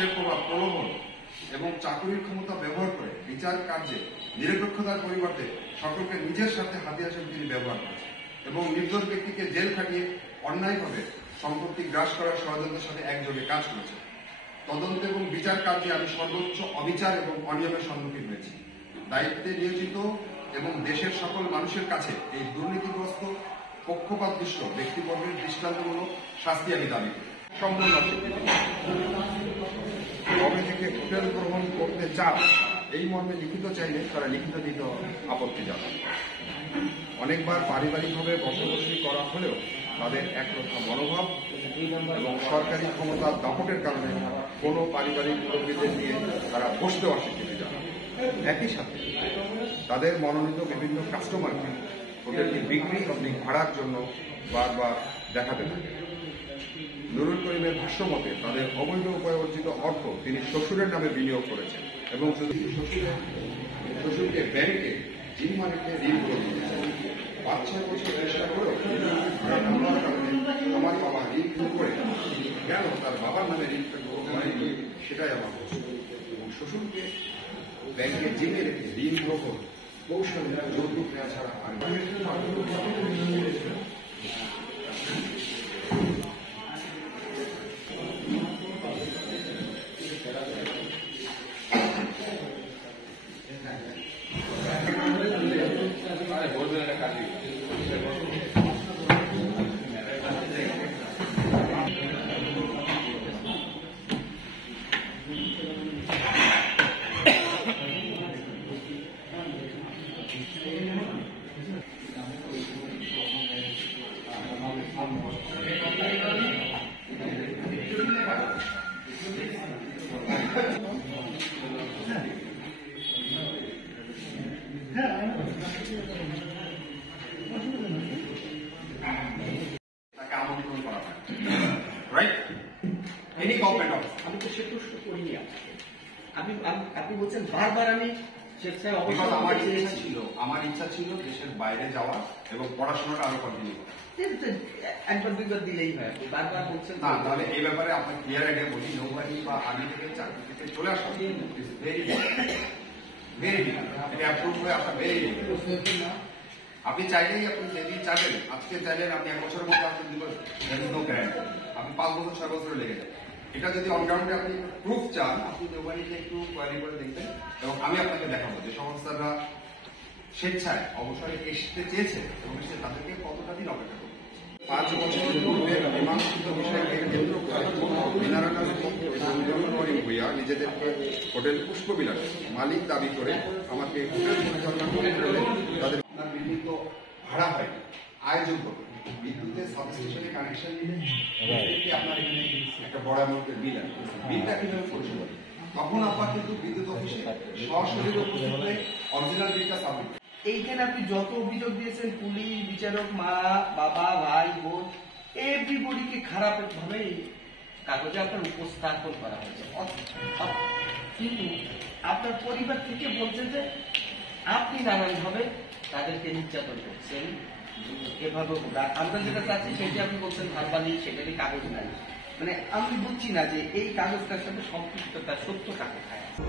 অর্থের প্রভাব প্রলোভন এবং চাকরির ক্ষমতা ব্যবহার করে বিচার কার্যে নিরপেক্ষতার পরিবর্তে সকলকে নিজের সাথে হাতিয়ার হিসেবে তিনি ব্যবহার করেছেন এবং নির্দোষ ব্যক্তিকে জেল খাটিয়ে অন্যায়ভাবে সম্পত্তি গ্রাস করার ষড়যন্ত্রের সাথে একযোগে কাজ করেছে। তদন্ত এবং বিচার কার্যে আমি সর্বোচ্চ অবিচার এবং অনিয়মের সম্মুখীন হয়েছি। দায়িত্বে নিয়োজিত এবং দেশের সকল মানুষের কাছে এই দুর্নীতিগ্রস্ত পক্ষপাতদুষ্ট ব্যক্তিবর্গের দৃষ্টান্তমূলক শাস্তি আমি দাবি করি। সম্পূর্ণ কবে থেকে হোটেল গ্রহণ করতে চান এই মর্মে লিখিত চাইলে তারা লিখিত দিতে আপত্তি জানান। অনেকবার পারিবারিকভাবে বসবাসী করা হলেও তাদের একরকম মনোভাব এবং সরকারি ক্ষমতার দাপটের কারণে কোনো পারিবারিক মুরব্বীদের নিয়ে তারা বসতে অস্বীকৃতি জানান। একই সাথে তাদের মনোনীত বিভিন্ন কাস্টমারকে হোটেলটি বিক্রি এবং ভাড়ার জন্য বারবার দেখাতে থাকে। নুরুল করিমের ভাষ্যমতে তাদের অবৈধ উপায়ে অর্জিত অর্থ তিনি শ্বশুরের নামে বিনিয়োগ করেছেন এবং শুধু শ্বশুরকে ব্যাংকে জিম্মা রেখে ঋণ করে দিয়েছেন। 5-6 বছর চেষ্টা করেও আমার বাবা ঋণ করে কেন তার বাবার নামে ঋণটা গ্রহণ করেনি সেটাই আমার প্রশ্ন। এবং শ্বশুরকে ব্যাংকে জিম্মে রেখে ঋণ গ্রহণ কৌশল যৌতুক নেওয়া ছাড়া আর তাকে আমন্ত্রণ করা হয়, রাইট? Any government office. আমি তো সে প্রশ্ন করিনি আপনি বলছেন বারবার আমি আমার ইচ্ছা ছিল দেশের বাইরে যাওয়া এবং পড়াশোনাটা আরো কন্টিনিউ করা। একবার দুইবার দিলেই হয়, বারবার বলছেন না, তাহলে এই ব্যাপারে আপনার ক্লিয়ার আইডিয়া বলি। নৌবাহিনী বা আর্মি থেকে চাকরি থেকে চলে আসা ভেরি ভেরি এটা অ্যাপ্রুভ হয়ে আসা ভেরি আপনি চাইলেই আপনি যেদিন চাইলেন, আজকে চাইলেন আপনি 1 বছরের মধ্যে আপনি নো গ্যারান্টি, আপনি 5 বছর 6 বছরে লেগে যাবেন। এটা যদি অনগ্রাউন্ডে আপনি প্রুফ চান, আপনি নৌবাহিনীকে একটু কোয়ারি করে দেখবেন এবং আমি আপনাকে দেখাবো যে সংস্থারা স্বেচ্ছায় অবসরে আসতে চেয়েছে এবং তাদেরকে কতটা দিন অপেক্ষা করবে। 5 বছরের পূর্বে মীমাংসিত বিষয়কে কেন্দ্র করে মিনারানার পক্ষ এবং জনগণী ভূঁইয়া নিজেদেরকে হোটেল পুষ্পবিলাস মালিক দাবি করে আমাকে হোটেল পরিচালনা করতে বলে তাদের বিভিন্ন ভাড়া হয় আয়োজন করবে। বিদ্যুতের সাবস্টেশনে কানেকশন নিলে আপনার এখানে একটা বড় অ্যামাউন্টের বিল আছে, বিলটা কিভাবে পরিশোধ করে তখন আপনার কিন্তু বিদ্যুৎ অফিসে সরাসরি উপস্থিত হয়ে অরিজিনাল বিলটা সাবমিট। এইখানে আপনি যত অভিযোগ দিয়েছেন, পুলিশ, বিচারক, মা, বাবা, ভাই, বোন, এভরিবডিকে খারাপ ভাবে কাগজে আপনার উপস্থাপন করা হয়েছে। কিন্তু আপনার পরিবার থেকে বলছে যে আপনি নানানভাবে তাদেরকে নির্যাতন করছেন। এভাবে আমরা যেটা চাচ্ছি সেটি আপনি বলছেন ভারবালি, সেটারই কাগজ নাই। মানে আমি বুঝছি না যে এই কাগজটার সাথে সম্পৃক্ততার সত্যটা কোথায় আছে।